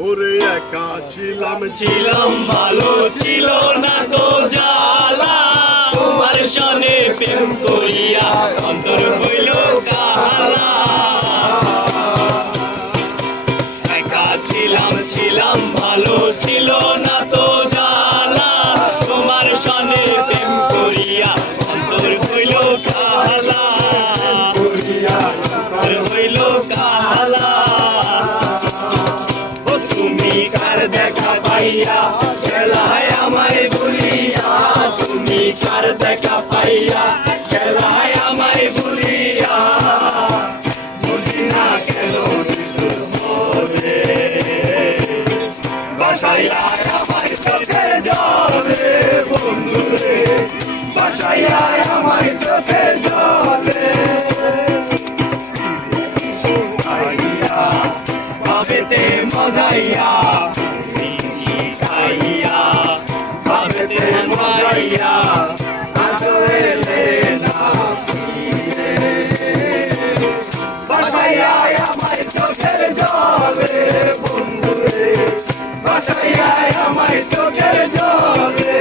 ওরে একা ছিলাম ছিলাম ভালো ছিল না তো জ্বালা তোমার সনে প্রেম করিয়া অন্তর হইল কালা একা ছিলাম ভালো ছিল না তো জ্বালা তোমার সনে প্রেম করিয়া অন্তর হইল কালা অন্তর হইল কালা তুমি কার দেখা পাইয়া খেলায় আমায় ভুলিয়া তুমি কার দেখা পাইয়া খেলায় আমায় ভুলিয়া বুঝি না কেন বাসাইয়া আমায় চোখের জলে বন্ধুরে বাসাইয়া আমায় চোখের জলে বাবেতে মজাইয়া খাইয়া বাবেতে মজাইয়া আসলে না বাসাইয়া আমায় চোখের জলে বন্ধুরে বাসাইয়া আমায় চোখের জলে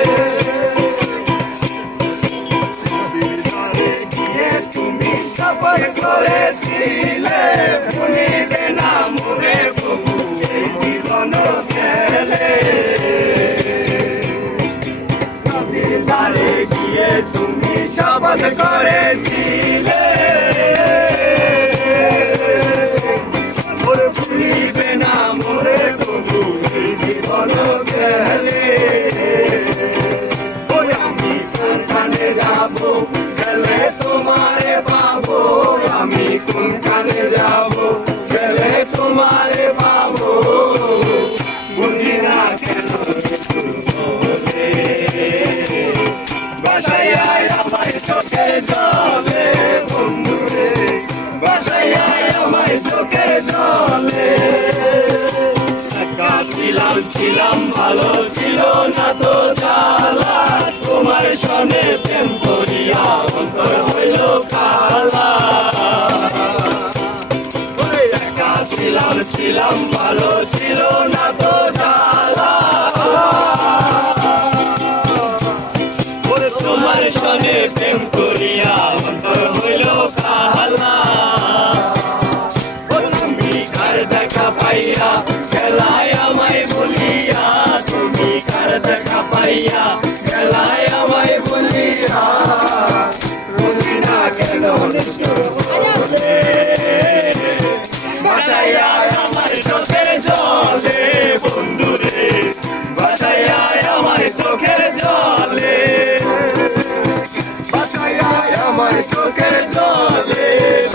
গিয়ে তুমি সফর করেছিলে ভুলিবে না মোরে প্রভু এই জীবন গেলে নদীর ধারে গিয়ে তুমি শপথ করেছিলে মোরে ভুলিবে না মোরে প্রভু এই জীবন গেলে ওই আমি কোনখানে যাবো গেলে তোমারে পাবো আমি কোনখানে যাবো গেলে তোমারে পাবো বুঝি না কেন বাসাইয়া আমায় চোখের জলে বন্ধুরে বাসাইয়া আমায় চোখের জলে একা ছিলাম ভালো ছিল না তো জ্বালা তোমার সনে প্রেম করিয়া অন্তর হইল কালা একা ছিলাম ভালো ছিল না তো জ্বালা তোমার সনে প্রেম করিয়া অন্তর হইল কালা তুমি কার দেখা পাইয়া খেলায় আমায় বলিয়া তুমি কার দেখা পাইয়া খেলায় আমায় বলিয়া রুজিনা কেন বাসাইয়া আমার চোখের জলে বন্ধুরে বাসাইয়া আমার চোখের জলে বাসাইয়া আমার চোখের জলে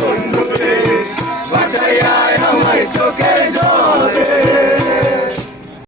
বন্ধুরে বাসাইয়া আমার চোখের জলে